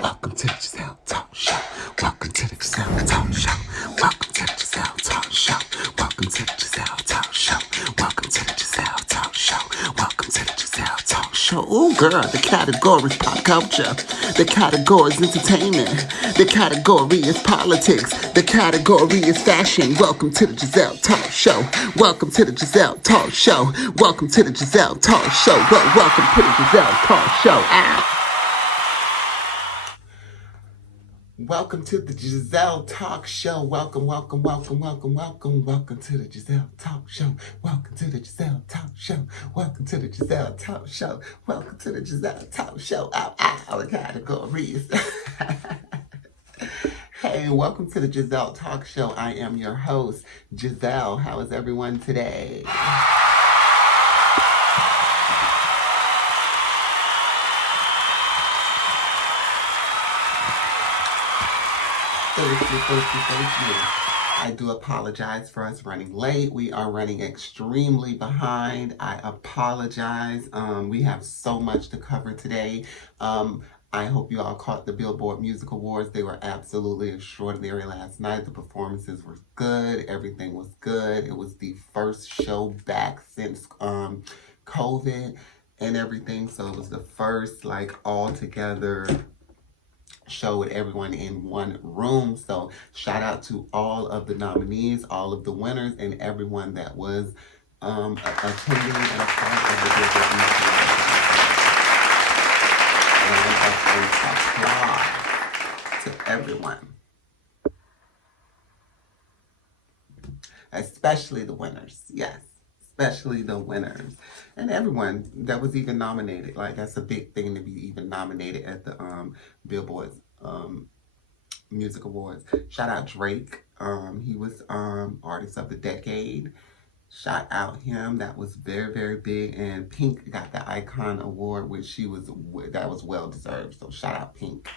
Welcome to the Gezelle Talk Show. Welcome to the Gezelle Talk Show. Welcome to the Gezelle Talk Show. Welcome to the Gezelle Talk Show. Welcome to the Gezelle Talk Show. Welcome to the Gezelle Talk Show. Ooh, girl, the category is pop culture. The category is entertainment. The category is politics. The category is fashion. Welcome to the Gezelle Talk Show. Welcome to the Gezelle Talk Show. Welcome to the Gezelle Talk Show. Welcome to the Gezelle Talk Show. Ah. Welcome to the Gezelle Talk Show. Welcome to the Gezelle Talk Show. Welcome to the Gezelle Talk Show. Welcome to the Gezelle Talk Show. Welcome to the Gezelle Talk Show. Ow, the categories. Hey, welcome to the Gezelle Talk Show. I am your host, Gezelle. How is everyone today? Thank you. I do apologize for us running late. We are running extremely behind. I apologize. We have so much to cover today. I hope you all caught the Billboard Music Awards. They were absolutely extraordinary last night. The performances were good. Everything was good. It was the first show back since COVID and everything. So it was the first all together show with everyone in one room. So shout out to all of the nominees, all of the winners, and everyone that was attending and a part of the Billboard Music Awards. Applause to everyone, especially the winners. Yes, especially the winners and everyone that was even nominated. That's a big thing to be even nominated at the Billboard Music Awards. Shout out Drake. He was Artist of the Decade. Shout out him. That was very, very big. And Pink got the Icon Award, which that was well deserved. So shout out Pink.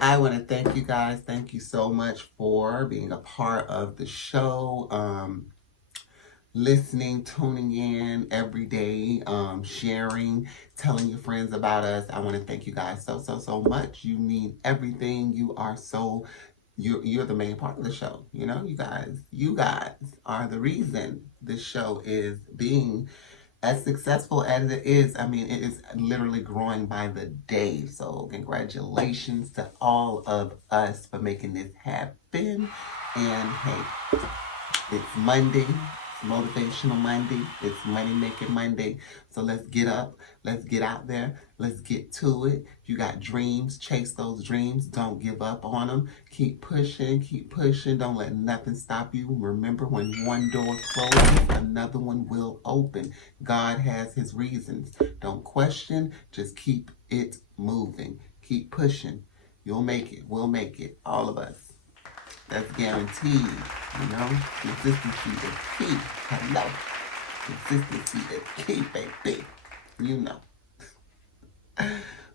I want to thank you guys. Thank you so much for being a part of the show, listening, tuning in every day, sharing, telling your friends about us. I want to thank you guys so much. You mean everything. You're the main part of the show. You know, you guys are the reason this show is being as successful as it is. I mean, it is literally growing by the day. So congratulations to all of us for making this happen. And hey, it's Monday. It's Motivational Monday. It's Money Making Monday. So let's get up. Let's get out there. Let's get to it. If you got dreams, chase those dreams. Don't give up on them. Keep pushing. Keep pushing. Don't let nothing stop you. Remember, when one door closes, another one will open. God has his reasons. Don't question. Just keep it moving. Keep pushing. You'll make it. We'll make it. All of us. That's guaranteed, you know? Consistency is key. Hello. Consistency is key, baby. You know.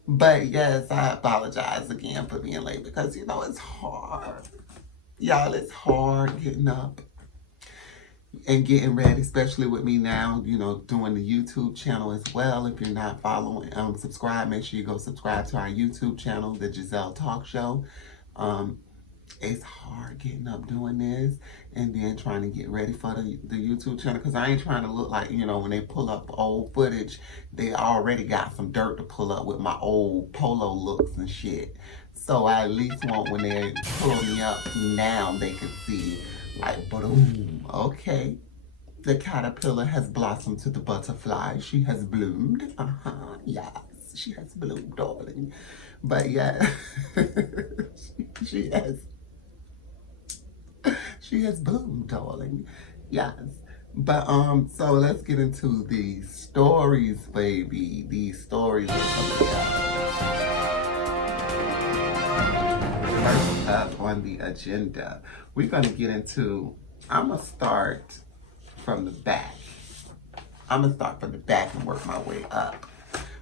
But yes, I apologize again for being late because, it's hard. Y'all, it's hard getting up and getting ready, especially with me now, doing the YouTube channel as well. If you're not following, subscribe. Make sure you go subscribe to our YouTube channel, the Gezelle Talk Show. It's hard getting up doing this and then trying to get ready for the YouTube channel, because I ain't trying to look like, when they pull up old footage, they already got some dirt to pull up with my old polo looks and shit. So I at least want, when they pull me up now, they can see boom, okay, the caterpillar has blossomed to the butterfly. She has bloomed. Yes, she has bloomed, darling. But yeah, she has. She has bloomed, darling. Yes. But so let's get into the stories, baby. These stories are coming out. First up on the agenda, we're gonna get into, I'm gonna start from the back. I'm gonna start from the back and work my way up.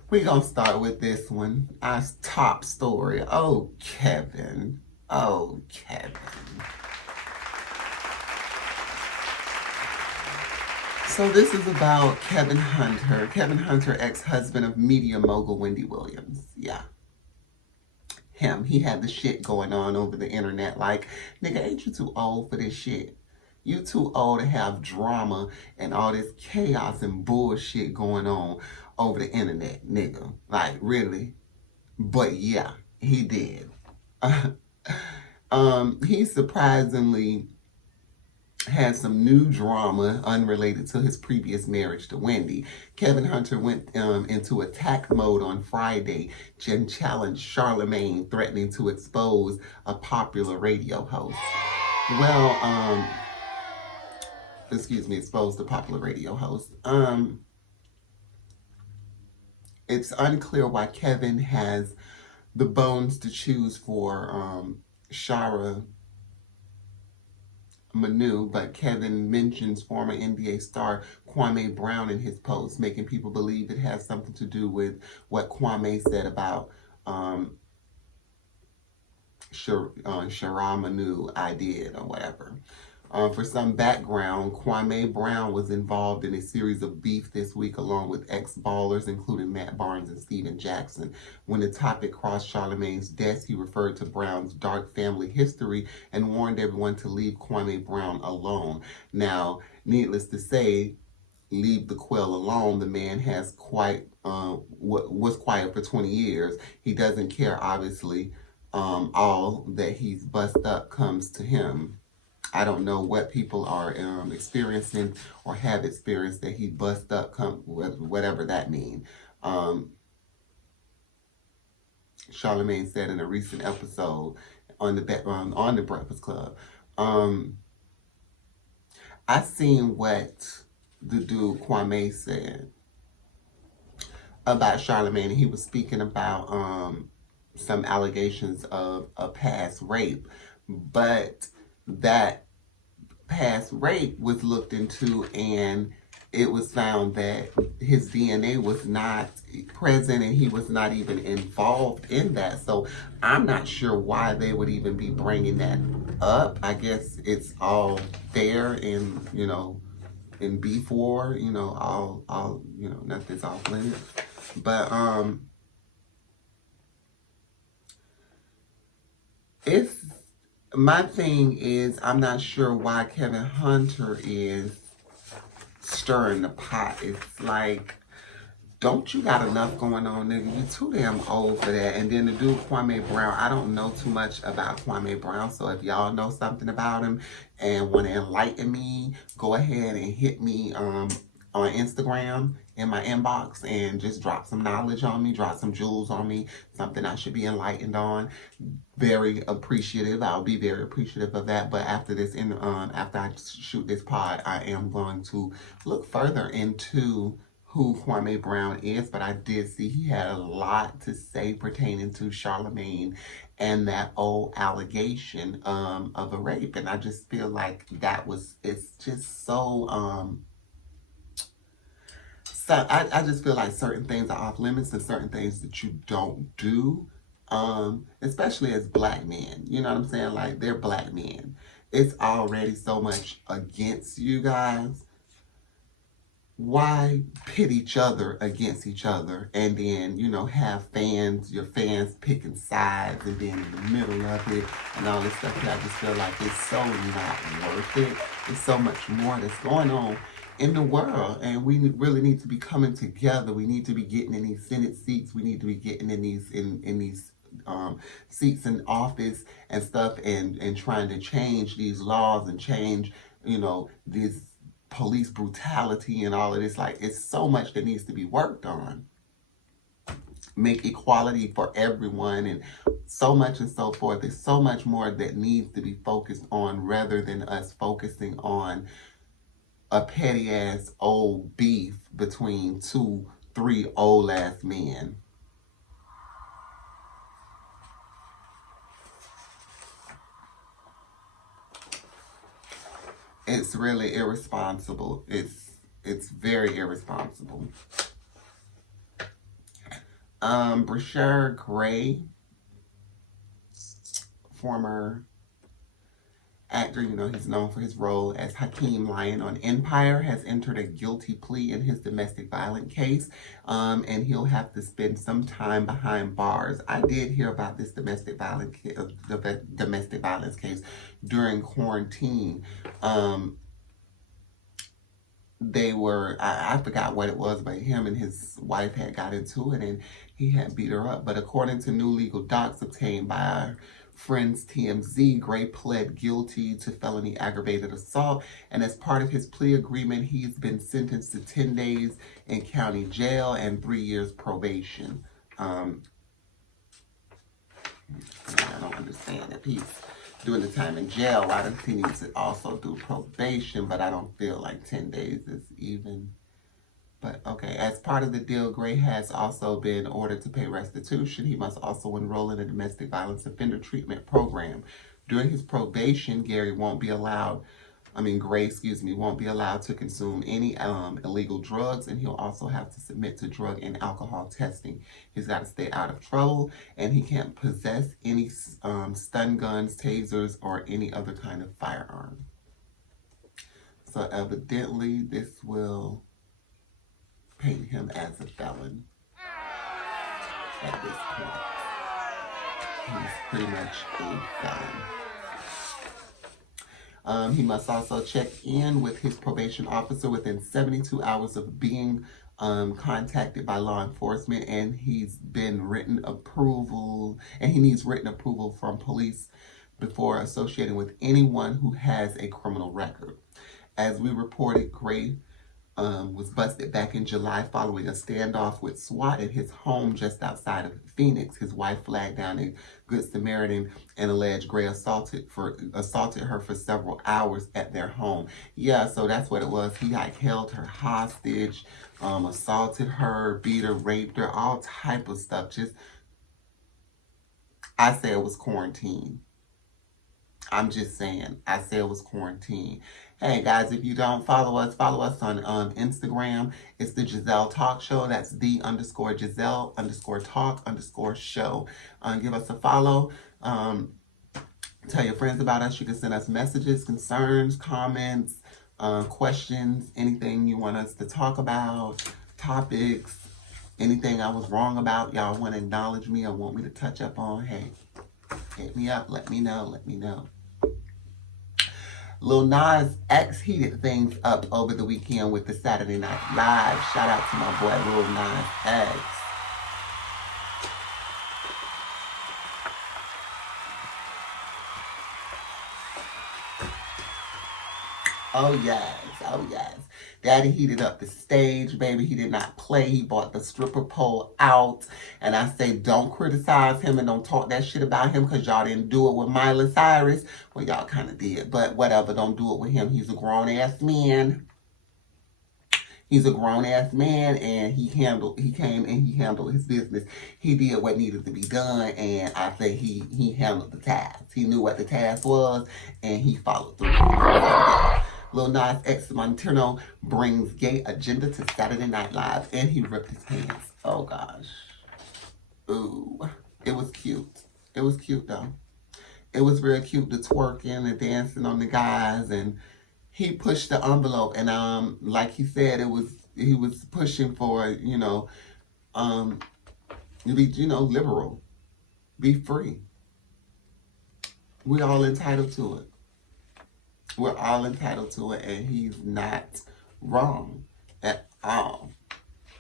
We're gonna start with this one. Our top story. Oh, Kevin. So this is about Kevin Hunter. Kevin Hunter, ex-husband of media mogul Wendy Williams. Yeah. Him. He had the shit going on over the internet. Like, nigga, ain't you too old for this shit? You too old to have drama and all this chaos and bullshit going on over the internet, nigga. Like, really? But yeah, he did. He surprisingly had some new drama unrelated to his previous marriage to Wendy. Kevin Hunter went into attack mode on Friday and challenged Charlemagne, threatening to expose a popular radio host. Well, expose the popular radio host. It's unclear why Kevin has the bones to choose for Shara Manu, but Kevin mentions former NBA star Kwame Brown in his post, making people believe it has something to do with what Kwame said about Shara Manu, I did, or whatever. For some background, Kwame Brown was involved in a series of beef this week along with ex-ballers, including Matt Barnes and Steven Jackson. When the topic crossed Charlemagne's desk, he referred to Brown's dark family history and warned everyone to leave Kwame Brown alone. Now, needless to say, leave the quail alone. The man has was quiet for 20 years. He doesn't care, obviously. All that he's bust up comes to him. I don't know what people are experiencing or have experienced that he bust up, whatever that means. Charlemagne said in a recent episode on the Breakfast Club. I seen what the dude Kwame said about Charlemagne. He was speaking about some allegations of a past rape, but that past rape was looked into and it was found that his DNA was not present and he was not even involved in that. So I'm not sure why they would even be bringing that up. I guess it's all fair in, in beef war, all nothing's off limits. But it's my thing is, I'm not sure why Kevin Hunter is stirring the pot. It's like, don't you got enough going on, nigga? You too damn old for that. And then the dude Kwame Brown, I don't know too much about Kwame Brown, so if y'all know something about him and want to enlighten me, go ahead and hit me on Instagram in my inbox and just drop some knowledge on me, drop some jewels on me, something I should be enlightened on. Very appreciative. I'll be very appreciative of that. But after this, after I shoot this pod, I am going to look further into who Kwame Brown is. But I did see he had a lot to say pertaining to Charlemagne and that old allegation of a rape. And I just feel like it's just so so I just feel like certain things are off limits and certain things that you don't do, especially as black men. You know what I'm saying? Like, they're black men. It's already so much against you guys. Why pit each other against each other and then, have your fans picking sides and being in the middle of it and all this stuff? I just feel like it's so not worth it. There's so much more that's going on in the world, and we really need to be coming together. We need to be getting in these Senate seats. We need to be getting in these seats in office and stuff, and trying to change these laws and change, this police brutality and all of this. Like, it's so much that needs to be worked on. Make equality for everyone and so much and so forth. There's so much more that needs to be focused on rather than us focusing on a petty ass old beef between 3 old ass men. It's really irresponsible. It's very irresponsible. Brasher Gray, former actor, you know, he's known for his role as Hakeem Lyon on Empire, has entered a guilty plea in his domestic violence case, and he'll have to spend some time behind bars. I did hear about this domestic violence case during quarantine. They were, I forgot what it was, but him and his wife had got into it and he had beat her up. But according to new legal docs obtained by our friends TMZ, Gray pled guilty to felony aggravated assault, and as part of his plea agreement, he's been sentenced to 10 days in county jail and 3 years probation. I don't understand if he's doing the time in jail, why does he need to also do probation? But I don't feel like 10 days is even. But okay, as part of the deal, Gray has also been ordered to pay restitution. He must also enroll in a domestic violence offender treatment program. During his probation, Gray, won't be allowed to consume any illegal drugs, and he'll also have to submit to drug and alcohol testing. He's got to stay out of trouble, and he can't possess any stun guns, tasers, or any other kind of firearm. So evidently, this will paint him as a felon at this point. He's pretty much a felon. He must also check in with his probation officer within 72 hours of being contacted by law enforcement, and he needs written approval from police before associating with anyone who has a criminal record. As we reported, Gray was busted back in July following a standoff with SWAT at his home just outside of Phoenix. His wife flagged down a Good Samaritan and alleged Gray assaulted her for several hours at their home. Yeah, so that's what it was. He held her hostage, assaulted her, beat her, raped her, all type of stuff. I say it was quarantine. I'm just saying, I say it was quarantine. Hey guys, if you don't follow us on Instagram. It's the Gezelle Talk Show. That's the_Gezelle_Talk_show. Give us a follow. Tell your friends about us. You can send us messages, concerns, comments, questions, anything you want us to talk about, topics, anything I was wrong about, y'all want to acknowledge me or want me to touch up on, hey, hit me up, let me know. Lil Nas X heated things up over the weekend with the Saturday Night Live. Shout out to my boy Lil Nas X. Oh yes. Daddy heated up the stage, baby. He did not play. He bought the stripper pole out. And I say, don't criticize him and don't talk that shit about him because y'all didn't do it with Miley Cyrus. Well, y'all kind of did. But whatever, don't do it with him. He's a grown-ass man. And he came and he handled his business. He did what needed to be done, and I say he handled the task. He knew what the task was, and he followed through. Lil Nas X Montano brings gay agenda to Saturday Night Live, and he ripped his pants. Oh gosh. Ooh. It was cute. It was cute though. It was real cute, the twerking and dancing on the guys, and he pushed the envelope, and like he said, he was pushing for, to be, liberal. Be free. We're all entitled to it. And he's not wrong at all.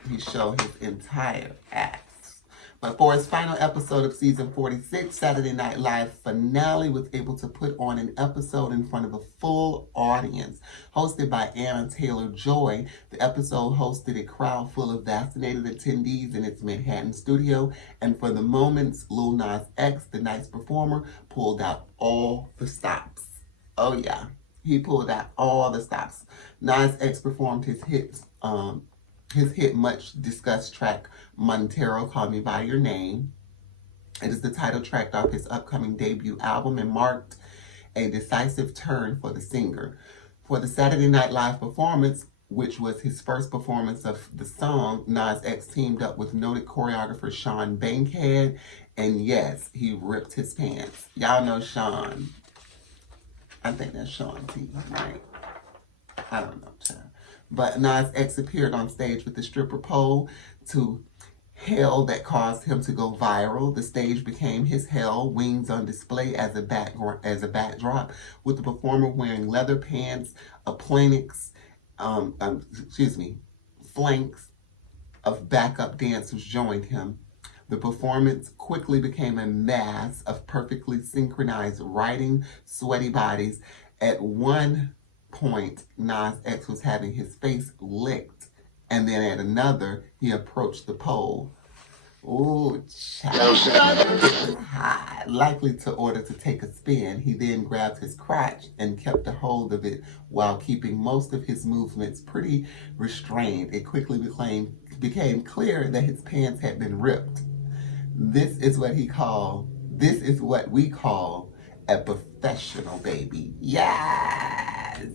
He showed his entire ass. But for his final episode of season 46, Saturday Night Live finale was able to put on an episode in front of a full audience. Hosted by Anna Taylor-Joy, the episode hosted a crowd full of vaccinated attendees in its Manhattan studio. And for the moments, Lil Nas X, the night's performer, pulled out all the stops. Oh yeah, he pulled out all the stops. Nas X performed his hit much discussed track Montero, Call Me By Your Name. It is the title track off his upcoming debut album and marked a decisive turn for the singer. For the Saturday Night Live performance, which was his first performance of the song, Nas X teamed up with noted choreographer Sean Bankhead, and yes, he ripped his pants. Y'all know Sean. I think that's Sean T, right? I don't know, child. But Nas X appeared on stage with the stripper pole to hell that caused him to go viral. The stage became his hell, wings on display as a backdrop, with the performer wearing leather pants, a planix, excuse me, flanks of backup dancers joined him. The performance quickly became a mass of perfectly synchronized riding, sweaty bodies. At one point, Nas X was having his face licked, and then at another, he approached the pole. Ooh, child. It was high, likely to order to take a spin. He then grabbed his crotch and kept a hold of it while keeping most of his movements pretty restrained. It quickly became clear that his pants had been ripped. This is what we call a professional, baby. Yes.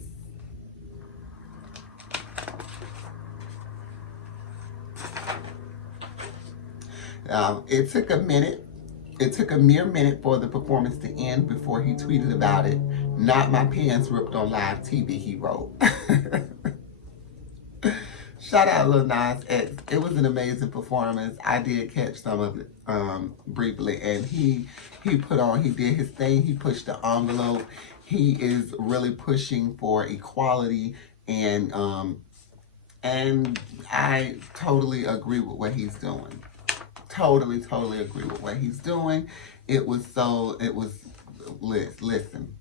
It took a minute. It took a mere minute for the performance to end before he tweeted about it. Not my pants ripped on live TV, he wrote. Shout out Lil Nas X. It was an amazing performance. I did catch some of it briefly, and he did his thing. He pushed the envelope. He is really pushing for equality, and I totally agree with what he's doing. Totally agree with what he's doing. Listen.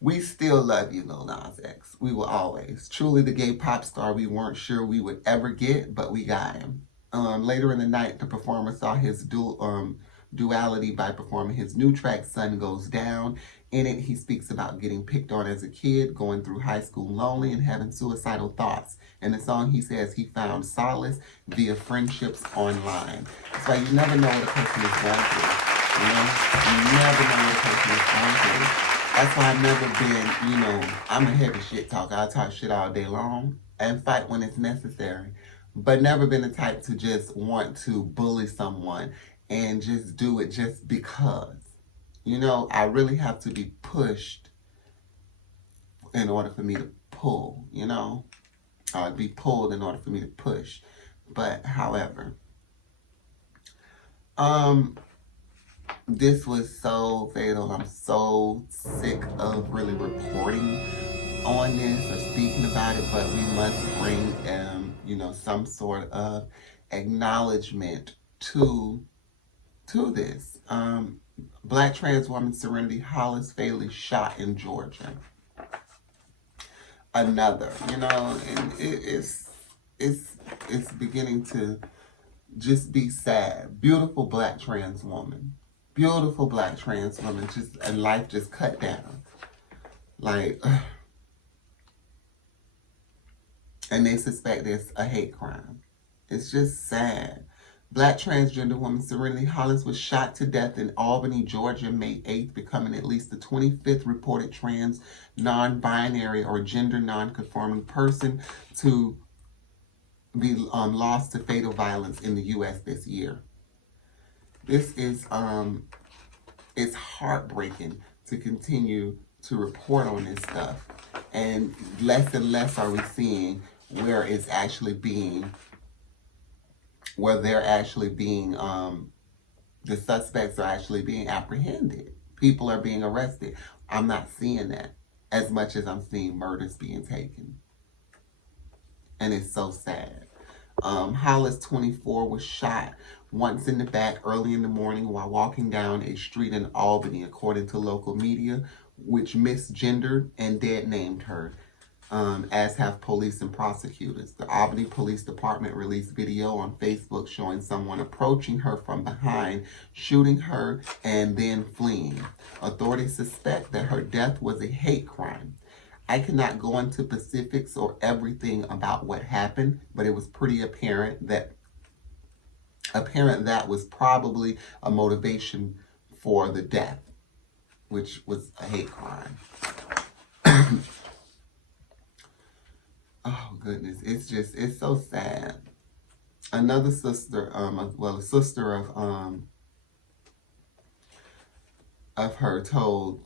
We still love you, Lil Nas X. We will always. Truly the gay pop star we weren't sure we would ever get, but we got him. Later in the night, the performer saw his duality by performing his new track, Sun Goes Down. In it, he speaks about getting picked on as a kid, going through high school lonely, and having suicidal thoughts. In the song, he says he found solace via friendships online. It's like you never know what a person is going through. You know? You never know what a person is going through. That's why I've never been, I'm a heavy shit talker. I talk shit all day long and fight when it's necessary. But never been the type to just want to bully someone and just do it just because. I really have to be pushed in order for me to pull, be pulled in order for me to push. But however, this was so fatal. I'm so sick of really reporting on this or speaking about it, but we must bring, some sort of acknowledgement to this. Black trans woman Serenity Hollis fatally shot in Georgia. Another, and it's beginning to just be sad. Beautiful black trans woman, and life just cut down. And they suspect it's a hate crime. It's just sad. Black transgender woman Serenity Hollis was shot to death in Albany, Georgia, May 8th, becoming at least the 25th reported trans, non-binary, or gender non-conforming person to be lost to fatal violence in the U.S. this year. This is, it's heartbreaking to continue to report on this stuff. And less are we seeing where they're actually being, the suspects are actually being apprehended. People are being arrested. I'm not seeing that as much as I'm seeing murders being taken. And it's so sad. Hollis, 24, was shot once in the back early in the morning while walking down a street in Albany, according to local media, which misgendered and dead-named her, as have police and prosecutors. The Albany Police Department released video on Facebook showing someone approaching her from behind, shooting her, and then fleeing. Authorities suspect that her death was a hate crime. I cannot go into specifics or everything about what happened, but it was pretty apparent that was probably a motivation for the death, which was a hate crime. Oh goodness, it's so sad. Another sister, a sister of of her told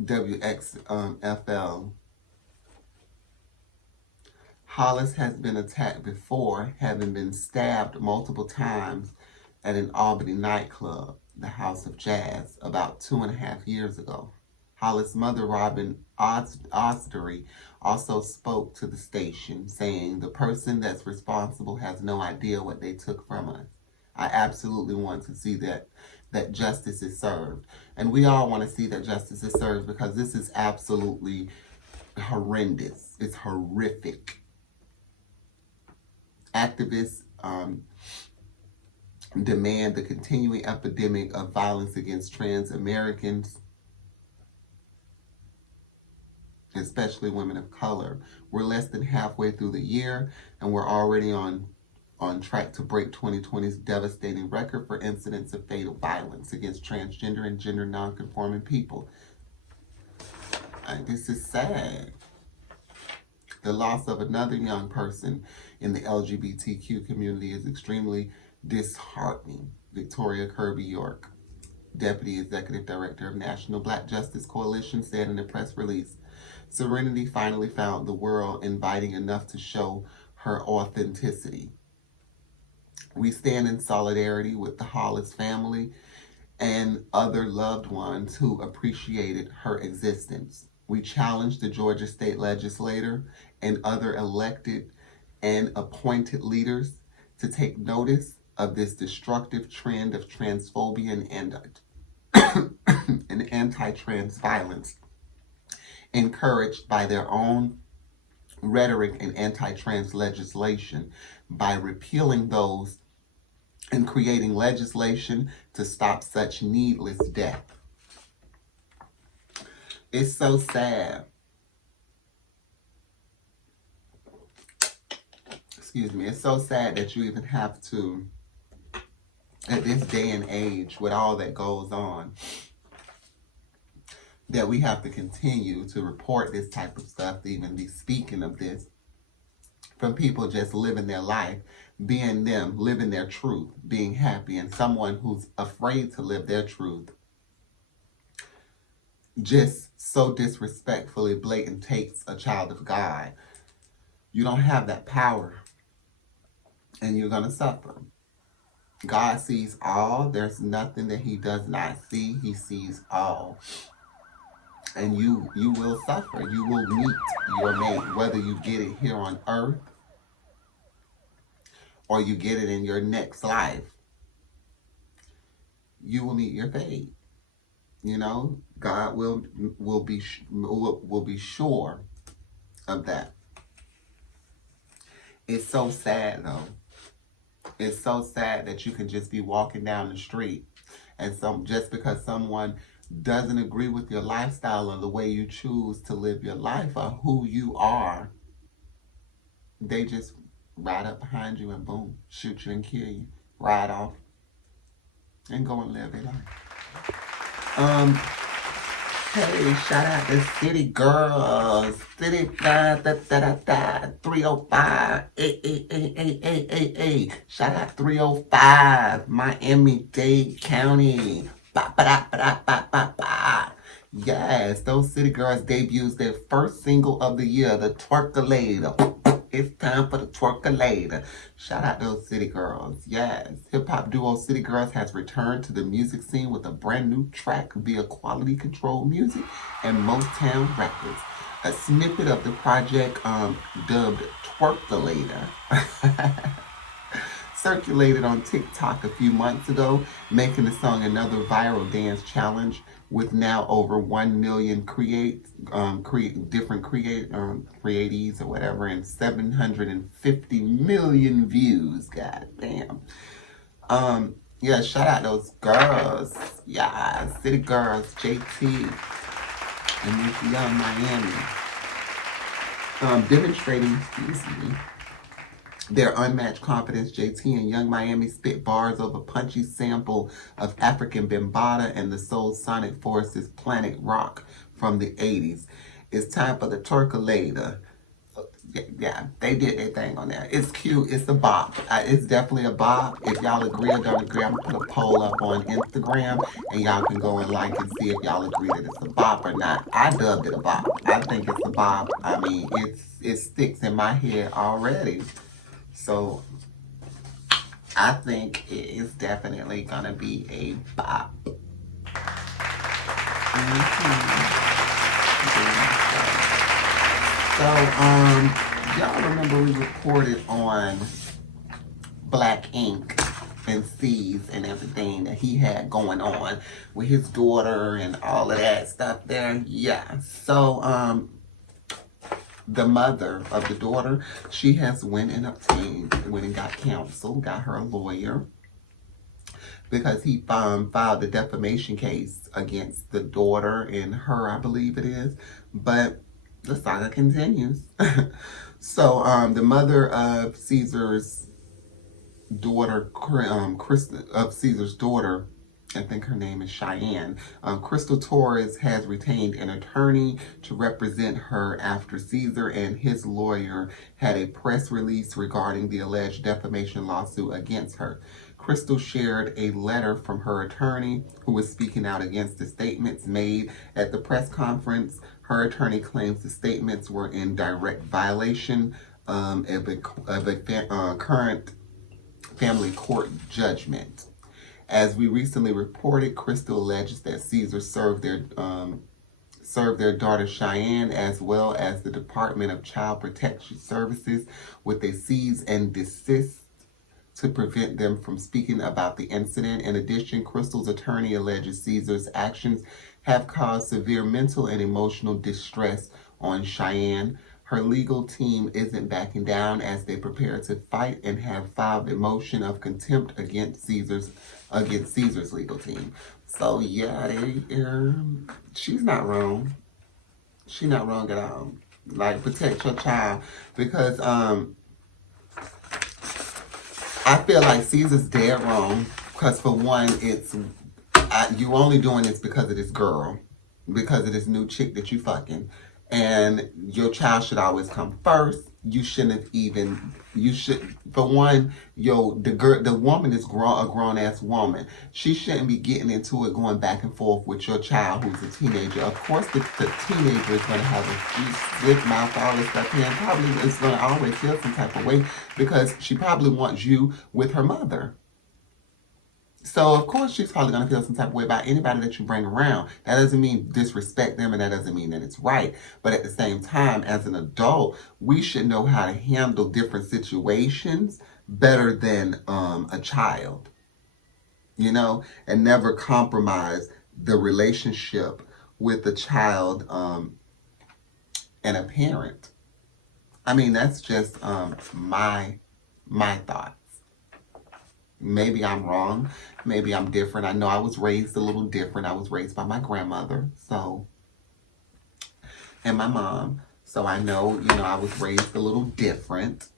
WXFL, Hollis has been attacked before, having been stabbed multiple times at an Albany nightclub, the House of Jazz, about 2.5 years ago. Hollis' mother, Robin Ostery, also spoke to the station, saying, "The person that's responsible has no idea what they took from us. I absolutely want to see that justice is served." And we all want to see that justice is served because this is absolutely horrendous. It's horrific. Activists demand the continuing epidemic of violence against trans Americans, especially women of color. We're less than halfway through the year, and we're already on track to break 2020's devastating record for incidents of fatal violence against transgender and gender nonconforming people. This is sad. The loss of another young person in the LGBTQ community is extremely disheartening. Victoria Kirby York, Deputy Executive Director of National Black Justice Coalition, said in a press release, "Serenity finally found the world inviting enough to show her authenticity. We stand in solidarity with the Hollis family and other loved ones who appreciated her existence. We challenge the Georgia State Legislature and other elected and appointed leaders to take notice of this destructive trend of transphobia and anti-trans violence encouraged by their own rhetoric and anti-trans legislation by repealing those and creating legislation to stop such needless death." It's so sad. Excuse me. It's so sad that you even have to, at this day and age, with all that goes on, that we have to continue to report this type of stuff, to even be speaking of this, from people just living their life, being them, living their truth, being happy, and someone who's afraid to live their truth just so disrespectfully blatant takes a child of God. You don't have that power, and you're going to suffer. God sees all. There's nothing that he does not see. He sees all. And you will suffer. You will meet your mate, whether you get it here on earth or you get it in your next life. You will meet your fate. You know, God will be sure of that. It's so sad though. It's so sad that you can just be walking down the street and just because someone doesn't agree with your lifestyle or the way you choose to live your life or who you are, they just ride up behind you and boom, shoot you and kill you, ride off, and go and live their life. Hey, shout out to City Girls, City 305, shout out 305, Miami-Dade County, ba-ba-da-ba-da-ba-ba-ba. Yes, those City Girls debuts their first single of the year, the Twerkulator. It's time for the Twerkulator. Shout out those City Girls. Yes. Hip-hop duo City Girls has returned to the music scene with a brand new track via Quality Control Music and Motown Records. A snippet of the project, dubbed Twerkulator, circulated on TikTok a few months ago, making the song another viral dance challenge with now over 1 million createes or whatever, and 750 million views. God damn. Yeah, shout out those girls. Yeah, City Girls, JT, and Miss Young Miami. Demonstrating, their unmatched confidence, JT and Young Miami spit bars of a punchy sample of African Bambaataa and the soul sonic forces Planet Rock from the 80s. It's time for the Twerkulator. yeah, they did their thing on there. It's cute. It's a bop. It's definitely a bop. If y'all agree or don't agree, I'm gonna put a poll up on Instagram, and y'all can go and like and see if y'all agree that it's a bop or not. I dubbed it a bop. I think it's a bop. I mean, it sticks in my head already. So I think it is definitely gonna be a bop. So, y'all remember we reported on Black Ink and C's and everything that he had going on with his daughter and all of that stuff there. Yeah. So, the mother of the daughter, she has went and got counsel, got her a lawyer because he filed a defamation case against the daughter and her, I believe it is. But the saga continues. So the mother of Caesar's daughter, Caesar's daughter, I think her name is Cheyenne. Crystal Torres has retained an attorney to represent her after Caesar and his lawyer had a press release regarding the alleged defamation lawsuit against her. Crystal shared a letter from her attorney, who was speaking out against the statements made at the press conference. Her attorney claims the statements were in direct violation of a current family court judgment. As we recently reported, Crystal alleges that Caesar served their daughter Cheyenne, as well as the Department of Child Protection Services, with a cease and desist to prevent them from speaking about the incident. In addition, Crystal's attorney alleges Caesar's actions have caused severe mental and emotional distress on Cheyenne. Her legal team isn't backing down as they prepare to fight and have filed a motion of contempt against Caesar's legal team. So yeah, she's not wrong. She's not wrong at all. Like, protect your child, because I feel like Caesar's dead wrong. Because for one, you only doing this because of this girl, because of this new chick that you fucking, and your child should always come first. You shouldn't have even. You should, for one, the woman is a grown ass woman. She shouldn't be getting into it, going back and forth with your child who's a teenager. Of course, the teenager is going to have a slick mouth, all this stuff, and probably is going to always feel some type of way because she probably wants you with her mother. So, of course, she's probably going to feel some type of way about anybody that you bring around. That doesn't mean disrespect them, and that doesn't mean that it's right. But at the same time, as an adult, we should know how to handle different situations better than a child, and never compromise the relationship with a child and a parent. I mean, that's just my thought. Maybe I'm wrong. Maybe I'm different. I know I was raised a little different. I was raised by my grandmother, and my mom. So I know, I was raised a little different.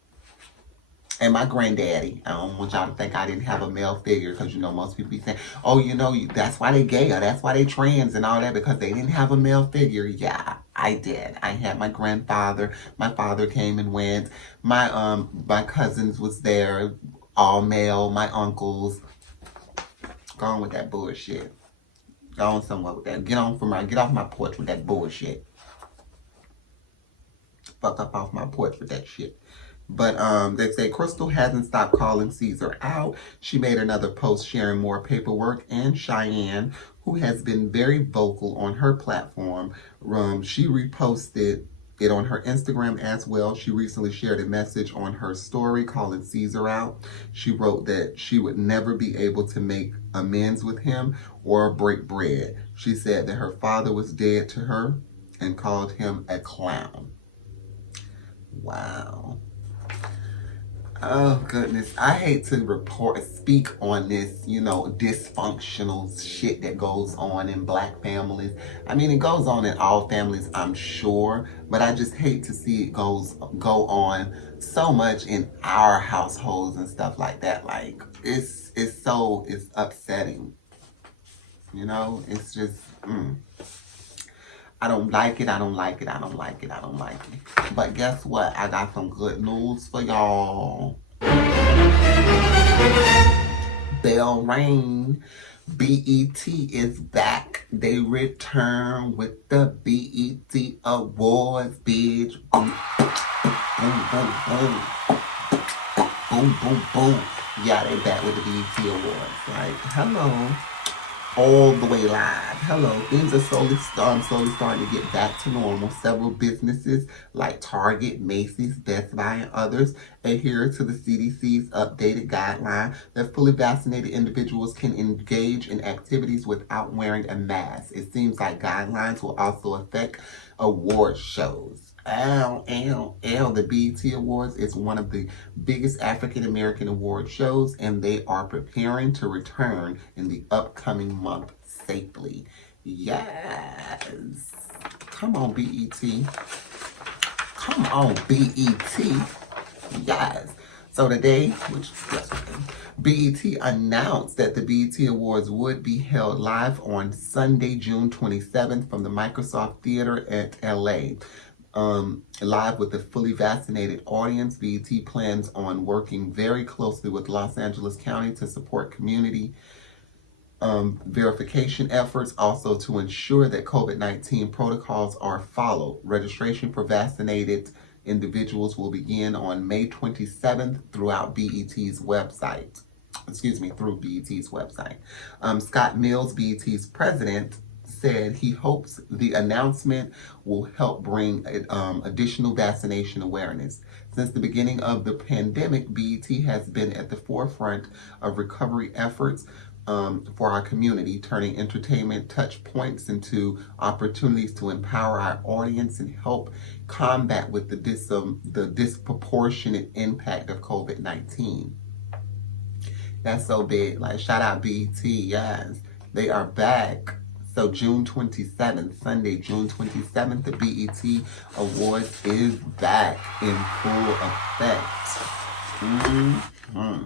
And my granddaddy. I don't want y'all to think I didn't have a male figure, because, most people be saying, oh, that's why they gay, or that's why they trans and all that, because they didn't have a male figure. Yeah, I did. I had my grandfather. My father came and went. My cousins was there, all male. My uncles. Go on with that bullshit. Go on somewhere with that. Get off my porch with that bullshit. Fuck up off my porch with that shit. But they say Crystal hasn't stopped calling Caesar out. She made another post sharing more paperwork, and Cheyenne, who has been very vocal on her platform, she reposted it on her Instagram as well. She recently shared a message on her story calling Caesar out. She wrote that she would never be able to make amends with him or break bread. She said that her father was dead to her and called him a clown. Wow. Oh goodness, I hate to speak on this, dysfunctional shit that goes on in Black families. I mean, it goes on in all families, I'm sure, but I just hate to see it go on so much in our households and stuff like that. Like, it's upsetting. It's just, I don't like it. I don't like it. I don't like it. I don't like it. But guess what? I got some good news for y'all. Bell Rain. BET is back. They return with the BET Awards, bitch. Boom, boom, boom, boom. Boom, boom, boom. Yeah, they back with the BET Awards. Like, hello. All the way live. Hello. Things are slowly starting to get back to normal. Several businesses like Target, Macy's, Best Buy, and others adhere to the CDC's updated guideline that fully vaccinated individuals can engage in activities without wearing a mask. It seems like guidelines will also affect award shows. The BET Awards is one of the biggest African American award shows, and they are preparing to return in the upcoming month safely. Yes. Come on, BET. Come on, BET. Yes. So today, BET announced that the BET Awards would be held live on Sunday, June 27th from the Microsoft Theater at LA. Live with a fully vaccinated audience. BET plans on working very closely with Los Angeles County to support community verification efforts, also to ensure that COVID-19 protocols are followed. Registration for vaccinated individuals will begin on May 27th throughout BET's website. Through BET's website. Scott Mills, BET's president, said he hopes the announcement will help bring additional vaccination awareness. Since the beginning of the pandemic, BET has been at the forefront of recovery efforts for our community, turning entertainment touch points into opportunities to empower our audience and help combat with the disproportionate impact of COVID-19. That's so big. Like, shout out BET, yes. They are back. So June 27th, Sunday, June 27th, the BET Awards is back in full effect. Mm-hmm.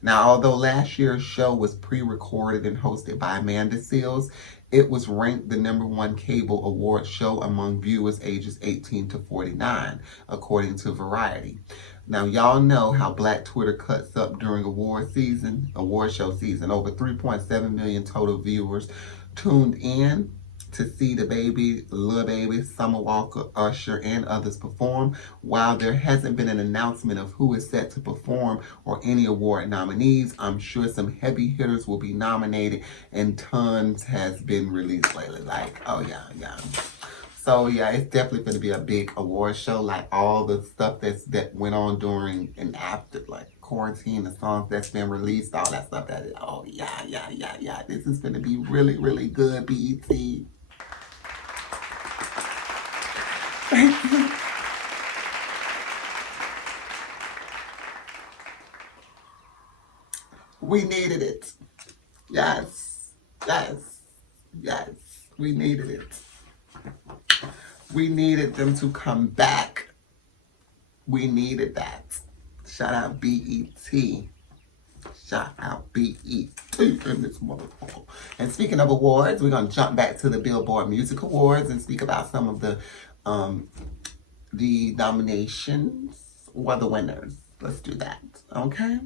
Now, although last year's show was pre-recorded and hosted by Amanda Seales, it was ranked the #1 cable award show among viewers ages 18 to 49, according to Variety. Now, y'all know how Black Twitter cuts up during award show season. Over 3.7 million total viewers tuned in to see the baby, Lil Baby, Summer Walker, Usher, and others perform. While there hasn't been an announcement of who is set to perform or any award nominees, I'm sure some heavy hitters will be nominated, and tons has been released lately. Like, oh yeah. So yeah, it's definitely going to be a big award show. Like all the stuff that went on during and after, like quarantine, the songs that's been released, all that stuff. Oh yeah. This is going to be really, really good, BET. We needed it. Yes. We needed it. We needed them to come back. We needed that. Shout out BET. Shout out BET in this motherfucker. And speaking of awards, we're going to jump back to the Billboard Music Awards and speak about some of the nominations or the winners. Let's do that. Okay.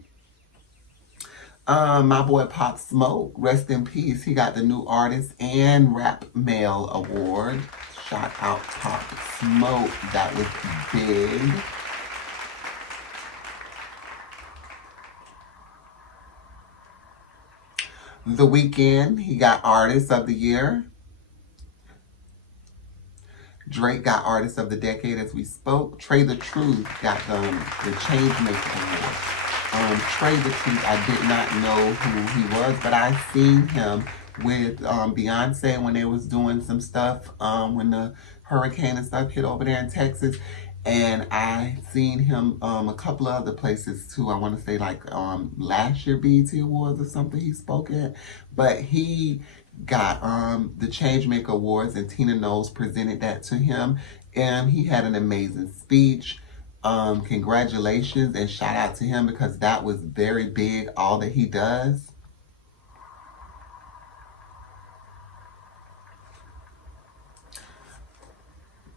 My boy Pop Smoke, rest in peace. He got the New Artist and Rap Male Award. Shout out Pop Smoke. That was big. The Weeknd, he got Artist of the Year. Drake got Artist of the Decade as we spoke. Trey the Truth got the Changemaker Award. Trey the Truth, I did not know who he was, but I seen him with Beyonce when they was doing some stuff when the hurricane and stuff hit over there in Texas. And I seen him a couple of other places too. I want to say like last year BET Awards or something he spoke at. But he got the Changemaker Awards and Tina Knowles presented that to him. And he had an amazing speech. Congratulations and shout out to him because that was very big, all that he does.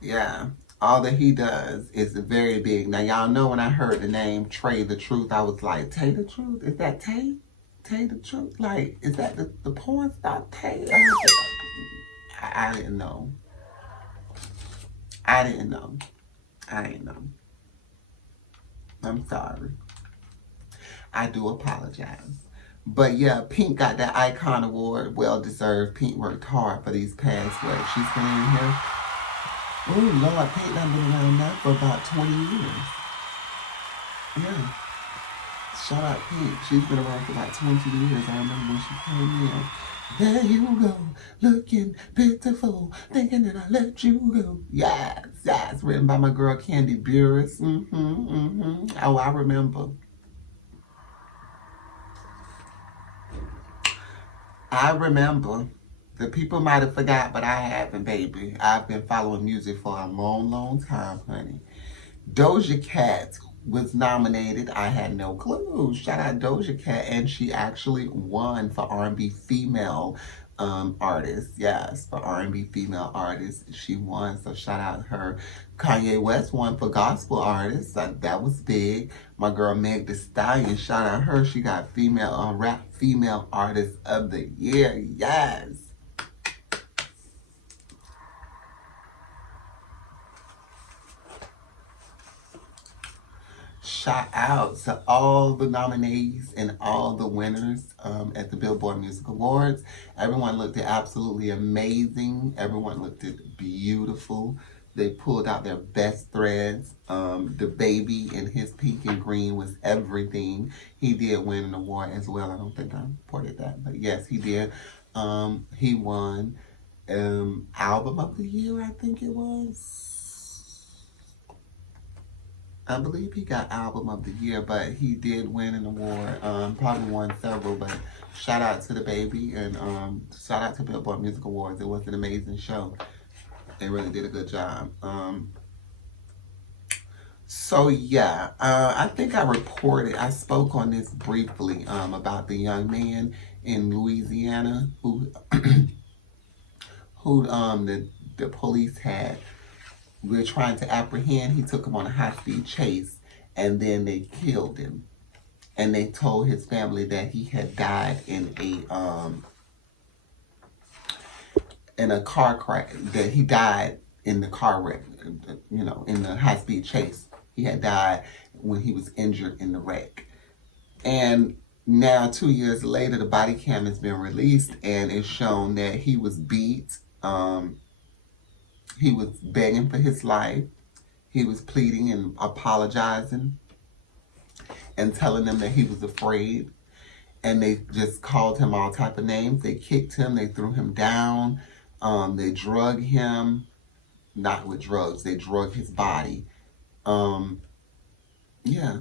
Yeah. All that he does is very big. Now, y'all know when I heard the name Trey the Truth, I was like, Tay the Truth? Is that Tay? Tay the Truth? Like, is that the porn star Tay? I didn't know. I didn't know. I didn't know. I'm sorry. I do apologize. But yeah, Pink got that Icon Award. Well deserved. Pink worked hard for these past, what, she's been in here. Oh, Lord, Pink done been around now for about 20 years. Yeah. Shout out Pink. She's been around for like 20 years. I remember when she came in. There you go, looking pitiful, thinking that I let you go. Yes, yes. Written by my girl Candy Burris. Oh, I remember. I remember. The people might have forgot, but I haven't, baby. I've been following music for a long, long time, honey. Doja Cat was nominated. I had no clue. Shout out Doja Cat, and she actually won for R&B female artist. Yes, for R&B female artist, she won. So shout out her. Kanye West won for gospel artists. That was big. My girl Meg Thee Stallion, shout out her. She got female rap female artist of the year. Yes. Shout out to all the nominees and all the winners at the Billboard Music Awards. Everyone looked absolutely amazing. Everyone looked beautiful. They pulled out their best threads. The baby in his pink and green was everything. He did win an award as well. I don't think I reported that, but yes, he did. He won Album of the Year, I think it was. I believe he got Album of the Year, but he did win an award. Probably won several, but shout out to the baby and shout out to Billboard Music Awards. It was an amazing show. They really did a good job. So yeah, I think I spoke on this briefly about the young man in Louisiana who the police had. We're trying to apprehend. He took him on a high-speed chase, and then they killed him. And they told his family that he had died in a car crash. That he died in the car wreck. In the high-speed chase. He had died when he was injured in the wreck. And now, 2 years later, the body cam has been released, and it's shown that he was beat. He was begging for his life. He was pleading and apologizing and telling them that he was afraid. And they just called him all type of names. They kicked him. They threw him down. They drug him. Not with drugs. They drug his body. Yeah.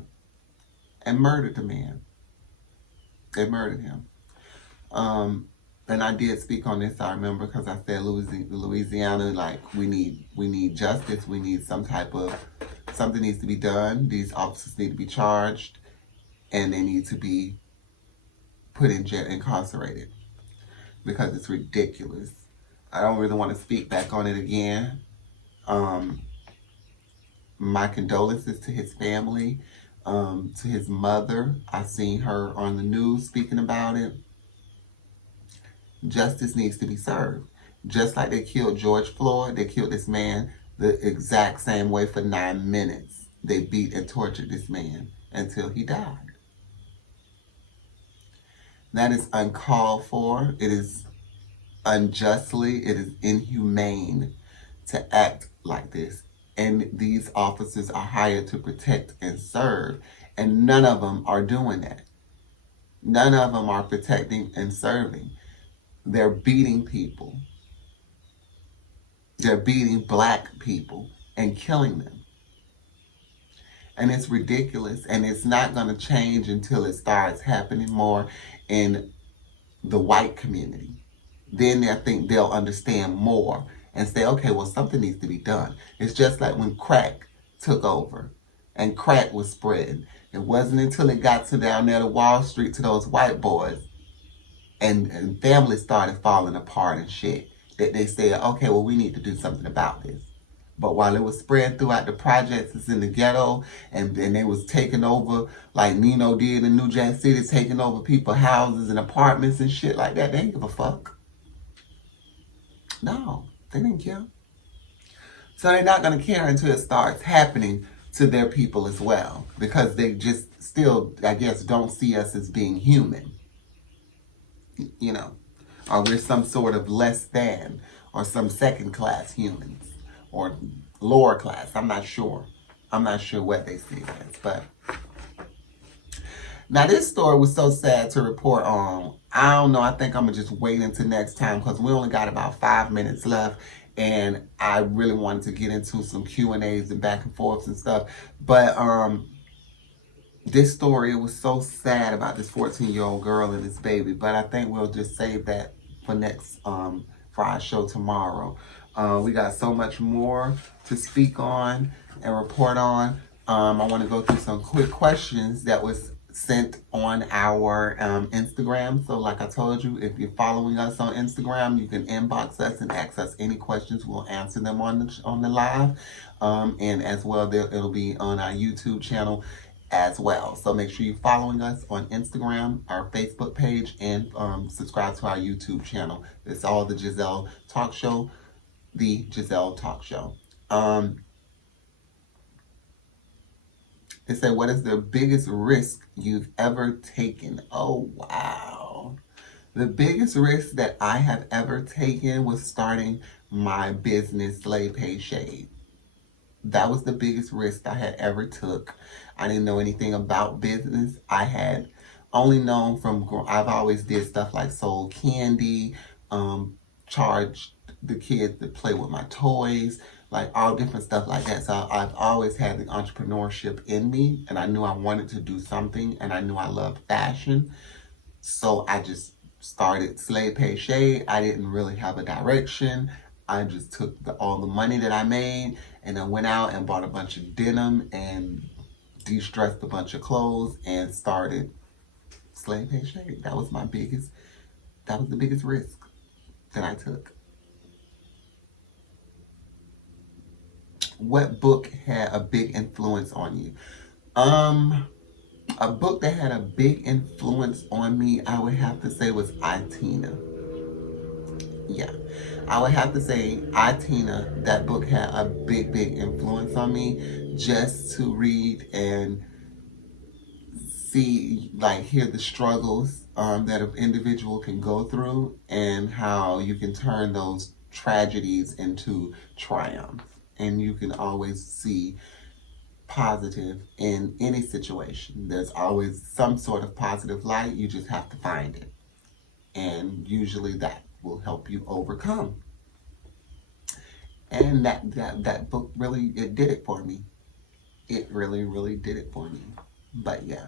And murdered the man. They murdered him. And I did speak on this, I remember, because I said Louisiana, like, we need justice. We need something needs to be done. These officers need to be charged, and they need to be put in jail, incarcerated, because it's ridiculous. I don't really want to speak back on it again. My condolences to his family, to his mother. I seen her on the news speaking about it. Justice needs to be served. Just like they killed George Floyd, they killed this man the exact same way for 9 minutes. They beat and tortured this man until he died. That is uncalled for. It is unjustly, it is inhumane to act like this. And these officers are hired to protect and serve, and none of them are doing that. None of them are protecting and serving. They're beating people. They're beating black people and killing them. And it's ridiculous, and it's not going to change until it starts happening more in the white community. Then I think they'll understand more and say, okay, well, something needs to be done. It's just like when crack took over and crack was spreading. It wasn't until it got to down there to Wall Street to those white boys and families started falling apart and shit that they said, okay, well, we need to do something about this. But while it was spread throughout the projects, it's in the ghetto, and they was taking over like Nino did in New Jack City, taking over people's houses and apartments and shit like that. They didn't give a fuck. No, they didn't care. So they're not going to care until it starts happening to their people as well, because they just still, I guess, don't see us as being human, you know, or we're some sort of less than, or some second class humans, or lower class. I'm not sure. I'm not sure what they see it as, but now this story was so sad to report on. I don't know. I think I'm gonna just wait until next time because we only got about 5 minutes left, and I really wanted to get into some Q&As and back and forths and stuff. But this story, it was so sad about this 14-year-old girl and this baby. But I think we'll just save that for next for our show tomorrow. We got so much more to speak on and report on. I want to go through some quick questions that was sent on our Instagram. So like I told you, if you're following us on Instagram, you can inbox us and ask us any questions. We'll answer them on the live, and as well it'll be on our YouTube channel as well. So make sure you're following us on Instagram, our Facebook page, and subscribe to our YouTube channel. It's all the Gezelle Talk Show, the Gezelle Talk Show. They say, what is the biggest risk you've ever taken? Oh, wow. The biggest risk that I have ever taken was starting my business, Slay Pay Shade. That was the biggest risk I had ever took. I didn't know anything about business. I had only known I've always did stuff like sold candy, charged the kids to play with my toys, like all different stuff like that. So I've always had the entrepreneurship in me, and I knew I wanted to do something, and I knew I loved fashion. So I just started Slay Pay Shade. I didn't really have a direction. I just took all the money that I made and I went out and bought a bunch of denim and de-stressed a bunch of clothes and started Slay Pay Shade. That was the biggest risk that I took. What book had a big influence on you? A book that had a big influence on me, I would have to say, was I, Tina. Yeah, I would have to say I, Tina. That book had a big influence on me, just to read and see, like, hear the struggles that an individual can go through, and how you can turn those tragedies into triumph. And you can always see positive in any situation. There's always some sort of positive light. You just have to find it. And usually that will help you overcome. And that book really, it did it for me. It really did it for me. But yeah.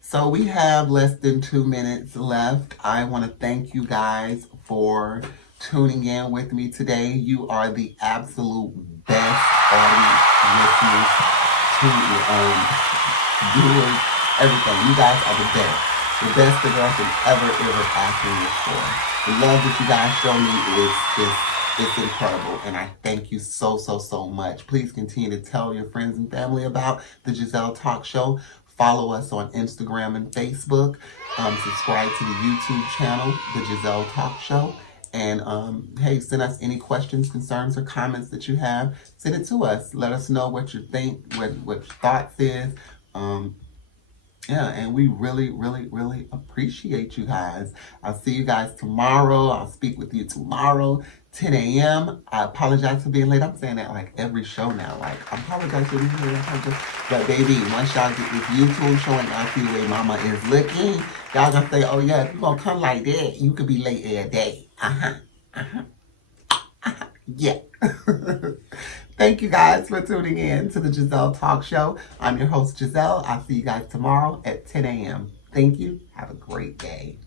So we have less than 2 minutes left. I want to thank you guys for tuning in with me today. You are the absolute best audience, listeners, viewers, everything. You guys are the best. The best the girl can ever ask and wish for. The love that you guys show me it's incredible, and I thank you so much. Please continue to tell your friends and family about the Gezelle Talk Show. Follow us on Instagram and Facebook. Subscribe to the YouTube channel, the Gezelle Talk Show. And hey, send us any questions, concerns, or comments that you have. Send it to us. Let us know what you think, what your thoughts is. Yeah, and we really appreciate you guys. I'll see you guys tomorrow. I'll speak with you tomorrow, 10 a.m. I apologize for being late. I'm saying that like every show now. Like, I apologize for being late. But baby, once y'all get this YouTube show and y'all see the way mama is looking, y'all gonna say, oh yeah, if you gonna come like that, you could be late every day. Yeah. Thank you guys for tuning in to the Gezelle Talk Show. I'm your host, Gezelle. I'll see you guys tomorrow at 10 a.m. Thank you. Have a great day.